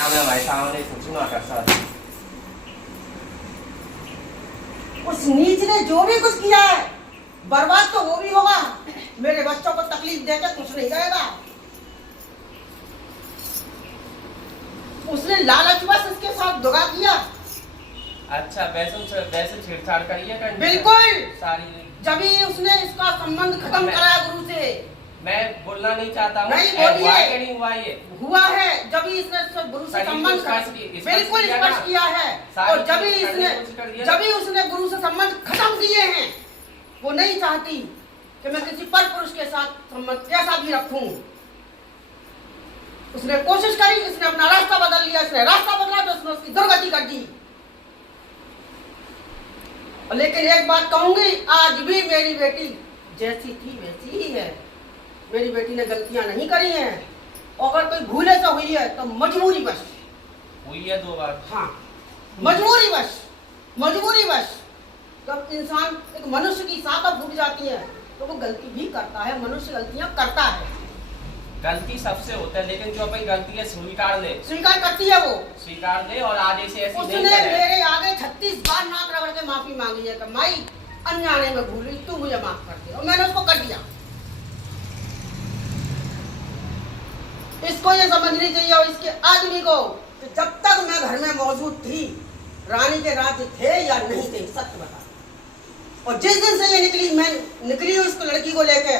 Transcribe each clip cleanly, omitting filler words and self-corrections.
家没有买啥的，从去哪个啥的？ उस नीच ने जो भी कुछ किया है बर्बाद तो वो भी होगा, मेरे बच्चों को तकलीफ देकर कुछ नहीं करेगा। उसने लालचवश इसके साथ धोखा किया। अच्छा वैसे छेड़छाड़ करिए बिल्कुल सारी। जब ही उसने इसका संबंध खत्म कराया गुरु से। मैं बोलना नहीं चाहता हूँ। नहीं बोलिए। हुआ है नहीं हुआ ये? हुआ है जब ही इसने गुरु से संबंध बिल्कुल स्पष्ट किया है। और जब ही उसने गुरु से संबंध खत्म किए हैं, वो नहीं चाहती कि मैं किसी पर पुरुष के साथ संबंध कैसा भी रखूं। उसने कोशिश करी, इसने अपना रास्ता बदल लिया, इसने रास्ता बदला तो उसने उसकी दुर्गति कर दी। लेकिन एक बात कहूंगी, आज भी मेरी बेटी जैसी थी वैसी ही है। मेरी बेटी ने गलतियां नहीं करी हैं, अगर कोई भूले से हुई है तो मजबूरी वश हुई है 2 बार। हाँ, मजबूरी वश जब इंसान एक मनुष्य की साता फूट जाती है तो वो गलती भी करता है। मनुष्य गलतियां करता है, गलती सबसे होता है, लेकिन जो अपनी गलती है स्वीकार करती है, वो स्वीकार ले और आगे से ऐसी उसने नहीं करे। मेरे आगे 36 बार नाक रगड़ के माफी मांगी है कि माई अनजाने में भूल गई, तू मुझे माफ कर दे, और मैंने उसको कर दिया। इसको ये समझनी चाहिए और इसके आदमी को कि जब तक मैं घर में मौजूद थी, रानी के राज्य थे या नहीं थे, सत्य बता। और जिस दिन से ये निकली उस लड़की को लेके,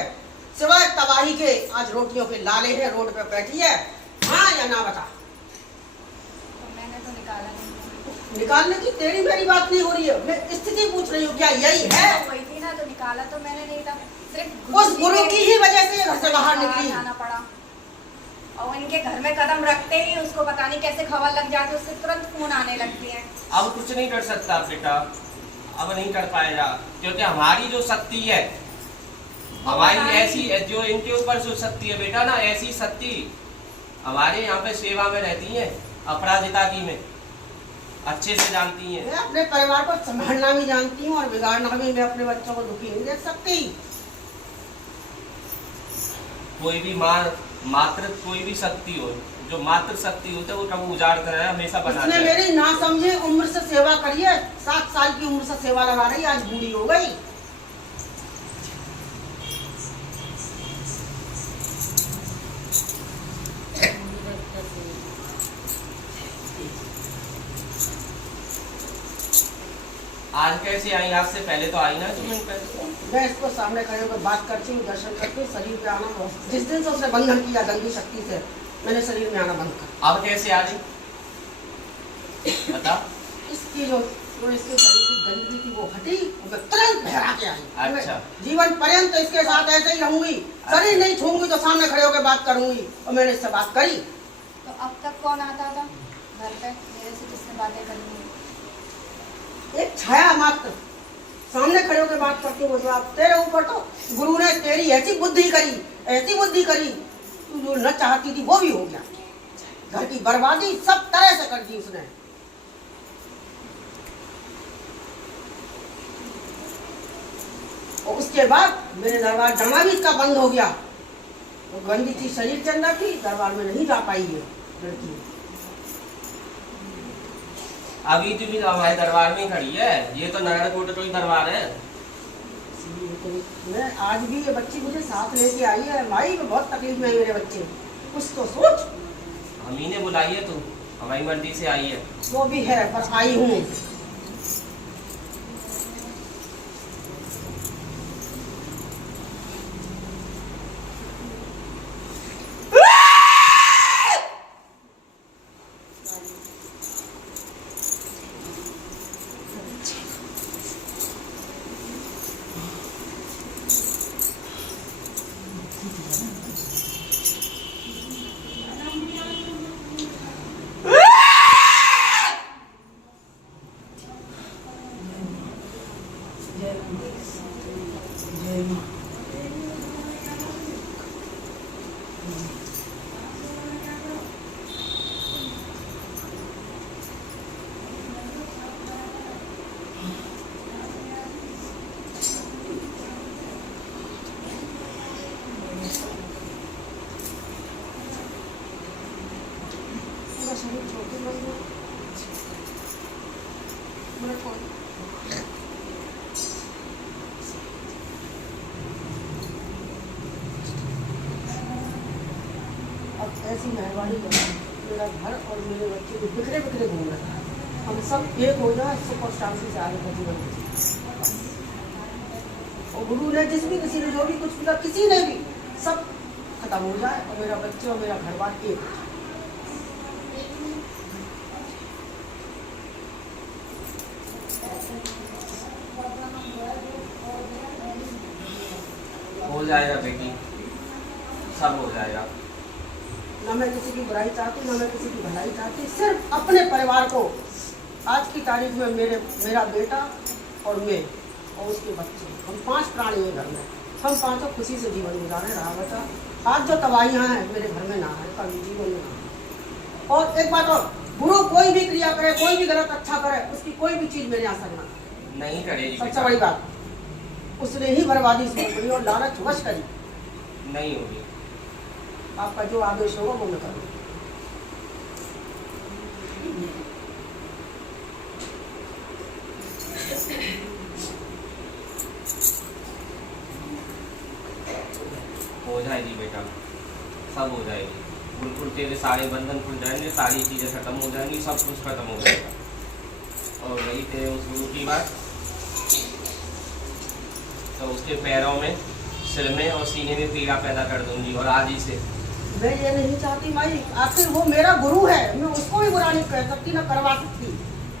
सिवाय तबाही के आज रोटियों के लाले हैं, रोड पे बैठी है। हाँ या ना बता। तो मैंने तो निकाला नहीं। निकालने की तेरी मेरी बात नहीं हो रही है, मैं स्थिति पूछ रही हूँ, क्या यही है? वही थी ना, तो निकाला तो मैंने नहीं था, सिर्फ उस गुरु की ही वजह से घर से बाहर निकली। आना पड़ा और इनके घर में कदम रखते ही उसको पता नहीं कैसे खबर लग जाती, उससे तुरंत फोन आने लगती है। अब कुछ नहीं कर सकता बेटा, अब नहीं कर पाएगा, क्योंकि हमारी जो शक्ति है, हमारी ऐसी जो इनके ऊपर जो शक्ति है बेटा ना, ऐसी शक्ति हमारे यहाँ पे सेवा में रहती है, अपराजिता की में अच्छे से जानती है। मैं अपने परिवार को संभालना भी जानती हूँ और बिगाड़ना भी। मैं अपने बच्चों को दुखी नहीं देख सकती। कोई भी मात्र कोई भी शक्ति हो, जो मात्र शक्ति होता है वो कभी उजाड़ कर हमेशा बना। उसने मेरी ना समझे उम्र से सेवा करी है, 7 साल की उम्र से सेवा लगा रही, आज बूढ़ी हो गई। आज कैसे आई? आज से पहले तो आई ना तुम। मैं इसको सामने खड़े होकर बात करती हूँ, दर्शन करती हूँ, शरीर पे आना बहुत। जिस दिन से उसने बंधन किया गंदी शक्ति से, मैंने शरीर में आना बंद कर। अब कैसे आ गई बता? इसकी जो इसके शरीर की गंदगी थी वो हटी, मैं तुरंत बहरा के आई। अच्छा। जीवन पर्यंत इसके साथ ऐसे ही रहूंगी, शरीर नहीं छूंगी तो सामने खड़े होकर बात करूंगी, और मैंने इससे बात करी। तो अब तक कौन आता था घर पे मेरे से, जिससे बातें करनी? एक छाया मात्र सामने खड़े होकर बात करती हूँ। आप तेरे ऊपर तो गुरु ने तेरी ऐसी बुद्धि करी, तू जो न चाहती थी वो भी हो गया। घर की बर्बादी सब तरह से कर दी उसने। और उसके बाद मेरे दरबार जाना भी इसका बंद हो गया। वो गंदी चीज शरीर के अंदर थी, दरबार में नहीं जा पाई है लड़की। अभी तो भी हमारे दरबार में ही खड़ी है, ये तो नारायणकोट का ही दरबार है। मैं आज भी ये बच्ची मुझे साथ लेके आई है। माई में बहुत तकलीफ में है मेरे बच्चे, कुछ तो सोच। हम ही ने बुलाई है, तू हमारी मर्जी से आई है। वो भी है, पर आई हूँ। छोटी मंदिर मेरे को अब ऐसी मेहरबानी करो, मेरा घर और मेरे बच्चे जो बिखरे बिखरे घूम रहे हैं, हम सब एक हो जाए, सुपर शांति से आगे का जीवन जिए। और गुरु ने जिस भी किसी ने जो भी कुछ किया, किसी ने भी, सब खत्म हो जाए और मेरा बच्चे और मेरा घर बार एक हो जाएगा बेटी, सब हो जाएगा। ना मैं किसी की बुराई चाहती, ना मैं किसी की भलाई चाहती, सिर्फ अपने परिवार को। आज की तारीख में मेरा बेटा और मैं और उसके बच्चे, हम 5 प्राणी हैं घर में, हम 5 खुशी से जीवन गुजारे रहा बचा। आज जो तबाहियाँ हैं मेरे घर में ना है, कभी जीवन में ना है। और एक बात और, गुरु कोई भी क्रिया करे, कोई भी गलत अच्छा करे, उसकी कोई भी चीज मेरे असर ना नहीं करेगी। सबसे बड़ी बात, उसने ही बर्बादी शुरू करी और लालच वश करी। नहीं होगी। आपका जो आदेश होगा वो मैं करूँगा। हो जाएगी बेटा, सब हो जाएगी। बिल्कुल तेरे सारे बंधन खुल जाएंगे, सारी चीज़ें खत्म हो जाएंगी, सब कुछ खत्म हो जाएगा। और वही तेरे उस गुरु की बात, तो उसके पैरों में, सिर में और सीने में पीड़ा पैदा कर दूंगी। और आज ही से मैं ये नहीं चाहती माई, आखिर वो मेरा गुरु है, मैं उसको भी बुरा नहीं कह सकती, ना करवा सकती।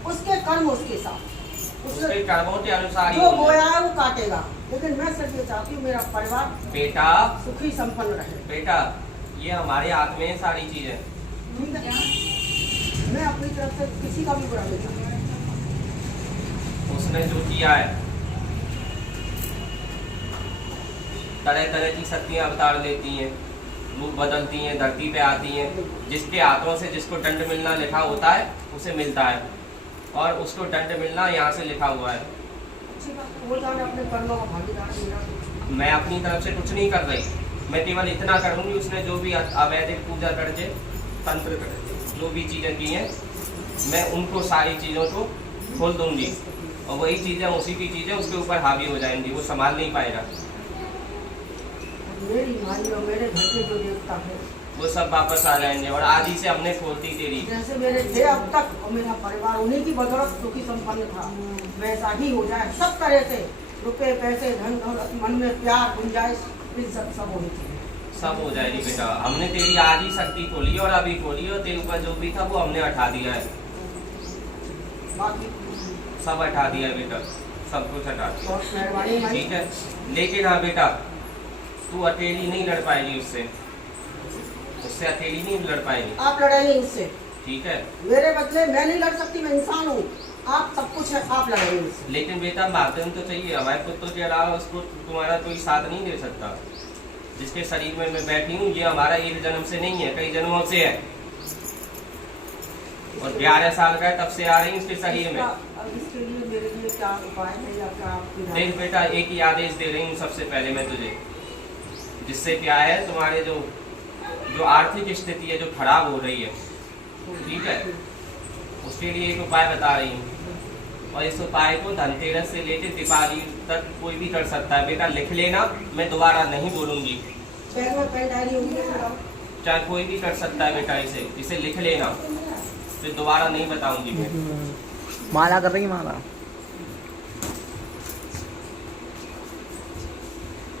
उसके कर्म उसके साथ, उसके कर्मों के अनुसार ही जो हो बोया है वो काटेगा। लेकिन मैं सिर्फ ये चाहती हूँ मेरा परिवार बेटा, सुखी संपन्न रहे। बेटा ये हमारे हाथ में है सारी चीजें। ठीक है, मैं अपनी तरफ से किसी का भी बुरा नहीं चाहती। उसने जो किया है, तरह तरह की शक्तियां अवतार लेती हैं, रूप बदलती हैं, धरती पे आती हैं। जिसके हाथों से जिसको दंड मिलना लिखा होता है उसे मिलता है, और उसको दंड मिलना यहाँ से लिखा हुआ है। अच्छी बात है, वो जाने अपने कर्मों का भागीदार मेरा कुछ। मैं अपनी तरफ से कुछ नहीं कर रही, मैं केवल इतना करूँगी, उसने जो भी अवैधिक पूजा करके, तंत्र करके जो भी चीज़ें की हैं, मैं उनको सारी चीज़ों को खोल दूंगी, और वही चीज़ें, उसी की चीज़ें उसके ऊपर हावी हो जाएंगी, वो संभाल नहीं पाएगा। मेरी माई और मेरे घर के जो देवता है वो सब वापस आ जाएंगे। और आज ही से हमने खोल दी तेरी। जैसे मेरे थे अब तक, और मेरा परिवार उन्हीं की बदौलत सुखी संपन्न था, वैसा ही हो जाए। सब तरह से, रुपए पैसे धन दौलत, मन में प्यार, गुंजाइश, इज्जत सब होनी चाहिए। सब हो जाएगी बेटा, हमने तेरी आज ही शक्ति खोली और अभी खोली, और तेरे ऊपर जो भी था वो हमने हटा दिया है, बाकी सब हटा दिया है बेटा, सब कुछ हटा दिया। बहुत मेहरबानी माई। ठीक है, लेकिन हाँ बेटा, तू अकेली नहीं लड़ पाएगी उससे, उससे अकेली नहीं लड़ पाएगी। आप लड़ाइए उससे, ठीक है, मेरे बदले मैं नहीं लड़ सकती, मैं इंसान हूँ। आप सब कुछ है, आप लड़ाइए उससे। लेकिन बेटा माध्यम तो चाहिए। हमारे पुत्र के अलावा उसको तुम्हारा कोई साथ नहीं दे सकता। जिसके शरीर में मैं बैठी हूँ, ये हमारा एक जन्म से नहीं है, कई जन्मों से है, और 11 साल का है तब से आ रही इसके शरीर में। अब इसके लिए मेरे लिए क्या उपाय है या क्या आपकी राय? देख बेटा, एक ही आदेश दे रही हूँ सबसे पहले मैं तुझे, जिससे क्या है, तुम्हारे जो आर्थिक स्थिति है जो खराब हो रही है, ठीक है, उसके लिए एक उपाय बता रही हूँ। और इस उपाय को धनतेरस से लेकर दीपावली तक कोई भी कर सकता है। बेटा लिख लेना, मैं दोबारा नहीं बोलूंगी। बैग में पेन डायरी होगी तो चाहे कोई भी कर सकता है बेटा, इसे लिख लेना, फिर दोबारा नहीं बताऊंगी मैं। माला कर रही माला।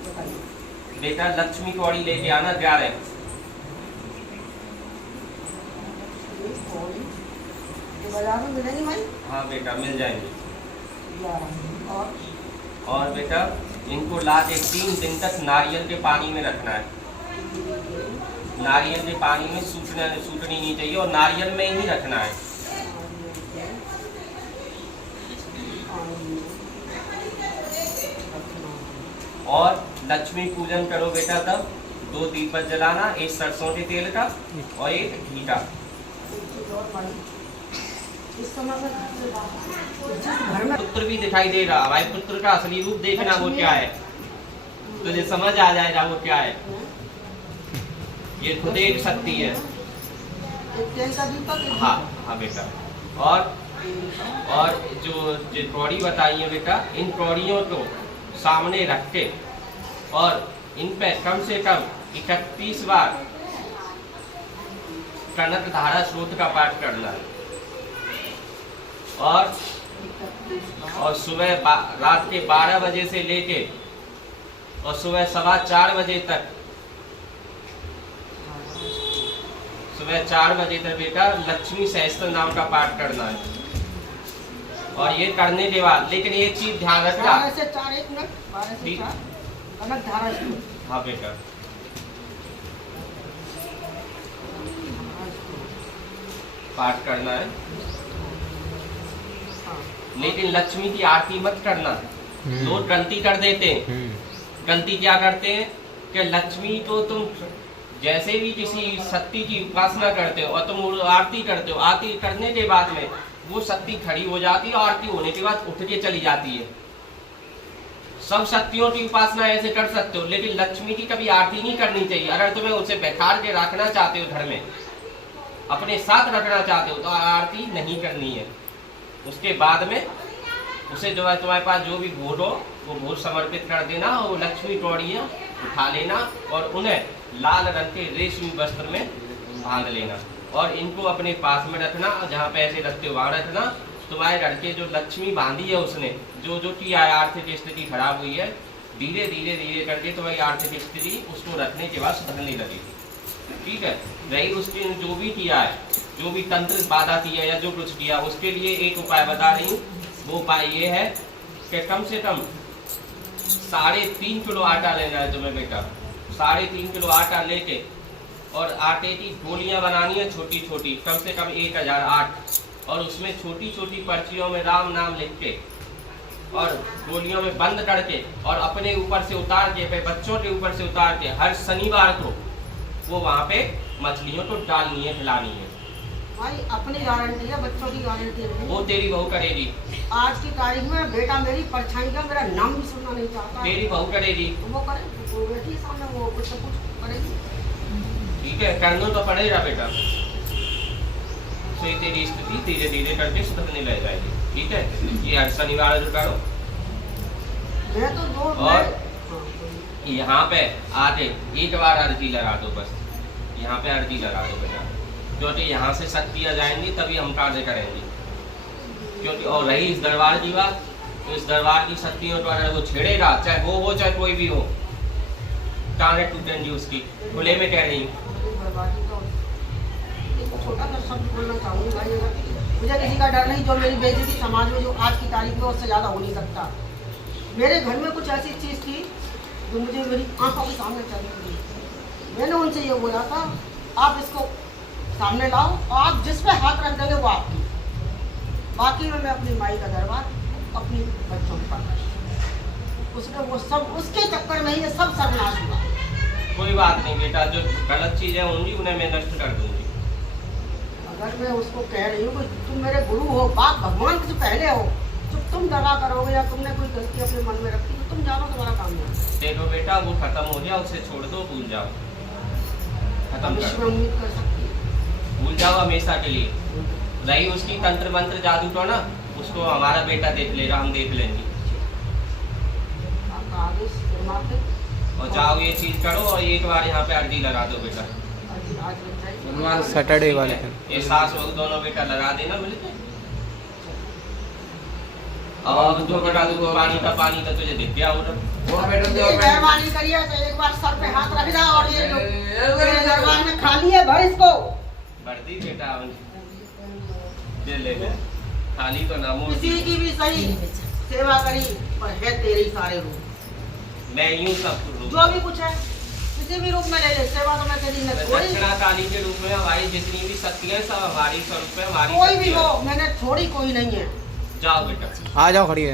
बताइए। बेटा लक्ष्मी कौड़ी लेके आना 11। बाजार में मिलेंगी भाई? हाँ बेटा मिल जाएंगे। 11 और बेटा इनको ला के 3 दिन तक नारियल के पानी में रखना है। नारियल के पानी में सूटनी नहीं चाहिए, और नारियल में ही रखना है। और लक्ष्मी पूजन करो बेटा, तब 2 दीपक जलाना, एक सरसों के तेल का और एक घी का। इस समय में घर से बाहर, जिस घर में पुत्र भी दिखाई देगा, हमारे पुत्र का असली रूप देखना वो क्या है, तुझे समझ आ जाएगा वो क्या है। ये खुद एक शक्ति है। एक तेल का दीपक, एक हाँ दीपक। हाँ बेटा। और जो कौड़ी बताई है बेटा, इन कौड़ियों को सामने रख के और इन पे कम से कम 31 बार कनक धारा स्रोत का पाठ करना है। और सुबह रात के 12 बजे से लेके और सुबह 4:15 बजे तक, सुबह 4 बजे तक बेटा लक्ष्मी सहस्त्र नाम का पाठ करना है। और ये करने के बाद, लेकिन ये चीज ध्यान रखना, 12 से 4, 1 मिनट, 12 से 4 कनक धारा स्रोत। हाँ बेटा, पाठ करना है, लेकिन लक्ष्मी की आरती मत करना। लोग गलती कर देते हैं। गलती क्या करते हैं कि लक्ष्मी को तुम जैसे भी किसी शक्ति की उपासना करते हो और तुम आरती करते हो, आरती करने के बाद में वो शक्ति खड़ी हो जाती है, आरती होने के बाद उठ के चली जाती है। सब शक्तियों की उपासना ऐसे कर सकते हो, लेकिन लक्ष्मी की कभी आरती नहीं करनी चाहिए। अगर तुम्हें उसे बैठार के रखना चाहते हो, घर में अपने साथ रखना चाहते हो, तो आरती नहीं करनी है। उसके बाद में उसे जो है तुम्हारे पास जो भी भोग हो वो भोग समर्पित कर देना, और वो लक्ष्मी कौड़ियाँ उठा लेना और उन्हें लाल रंग के रेशमी वस्त्र में बांध लेना और इनको अपने पास में रखना। जहाँ पे ऐसे रखते हो वहाँ रखना। तुम्हारे घर के जो लक्ष्मी बांधी है उसने जो किया है, आर्थिक स्थिति खराब हुई है, धीरे धीरे धीरे करके तुम्हारी आर्थिक स्थिति उसको रखने के बाद सुधरने लगेगी। ठीक है, वही उसने जो भी किया है, जो भी तंत्र बाधा किया या जो कुछ किया, उसके लिए एक उपाय बता रही हूँ। वो उपाय ये है कि कम से कम 3.5 किलो आटा लेना है तुम्हें बेटा। 3.5 किलो आटा लेके और आटे की गोलियां बनानी है छोटी छोटी, कम से कम 1008, और उसमें छोटी छोटी पर्चियों में राम नाम लिख के और गोलियों में बंद करके और अपने ऊपर से उतार के, बच्चों के ऊपर से उतार के हर शनिवार को वो वहाँ पे मछलियों को डालनी है, खिलानी है। भाई अपनी गारंटी है, बच्चों की गारंटी नहीं। वो तेरी बहू करेगी। आज की तारीख में बेटा मेरी परछाई का मेरा नाम भी सुनना नहीं चाहता। तेरी बहू करेगी। तो वो करे, वो बेटी सामने वो कुछ न कुछ करेगी। ठीक है, करना तो पड़ेगा बेटा। तो तेरी स्थिति धीरे धीरे करके सुधरने लग जाएगी। ठीक है, ये हर शनिवार जो करो। मैं तो दो और यहाँ पे आके एक बार अर्जी लगा दो, बस यहाँ पे अर्जी लगा दो बेटा, क्योंकि यहाँ से शक्तियाँ जाएंगी तभी हम कार्य करेंगे। क्योंकि और रही इस दरबार की बात, तो इस दरबार की शक्तियों को अगर वो छेड़ेगा, चाहे वो हो चाहे कोई भी हो, टांगे टूटेंगी उसकी। खुले में कह रही हूँ। छोटा सा शब्द बोलना चाहूँगी भाई, मुझे किसी का डर नहीं। जो मेरी बेइज्जती समाज में जो आज की तारीख में उससे ज़्यादा हो नहीं सकता। मेरे घर में कुछ ऐसी चीज़ थी जो मुझे मेरी आंखों के सामने चल रही थी। मैंने उनसे ये बोला था, आप इसको सामने लाओ और आप जिस पे हाथ रख देंगे वो आपकी। बाकी में मैं अपनी माई का दरबार, अपनी बच्चों का, उसने वो सब उसके चक्कर में ही ये सब सर्वनाश हुआ। कोई बात नहीं बेटा, जो गलत चीजें होंगी उन्हें मैं नष्ट कर दूंगी। अगर मैं उसको कह रही हूँ कि तुम मेरे गुरु हो, बाप भगवान से पहले हो, जो तुम दगा करोगे या तुमने कोई गलती अपने मन में रखी तो तुम जानो तुम्हारा काम नहीं। देखो बेटा, वो खत्म हो जाओ, उसे छोड़ दो, भूल जाओ, खत्म कर में उम्मीद कर सकती है, भूल जाओ हमेशा के लिए। रही उसकी तंत्र मंत्र जादू तो ना, उसको हमारा बेटा देख लेगा, हम देख लेंगे। आपका आदेश फरमाते और जाओ ये चीज करो और एक बार यहाँ पे अर्जी लगा दो बेटा। आज लग जाएगी। सैटरडे वाले दिन ये सास बहू दोनों बेटा लगा देना मिलके। अब दो बेटा दो पानी का तुझे दिख गया हो मेहरबानी करिए तो एक बार सर पे हाथ रख जा। और ये मेरे दरबार में खाली है, भर इसको। बढ़ती बेटा ले खाली तो ना किसी की भी सही सेवा करी और है तेरे सारे रूप। मैं यूं सब जो भी कुछ है किसी भी रूप में ले ले, सेवा तो मैं तेरी न छोड़ी। दक्षिणा काली के रूप में हमारी जितनी भी शक्तियां सब हमारी स्वरूप में हमारी कोई भी हो, मैंने छोड़ी कोई नहीं है। जाओ बेटा, आ जाओ, खड़ी है।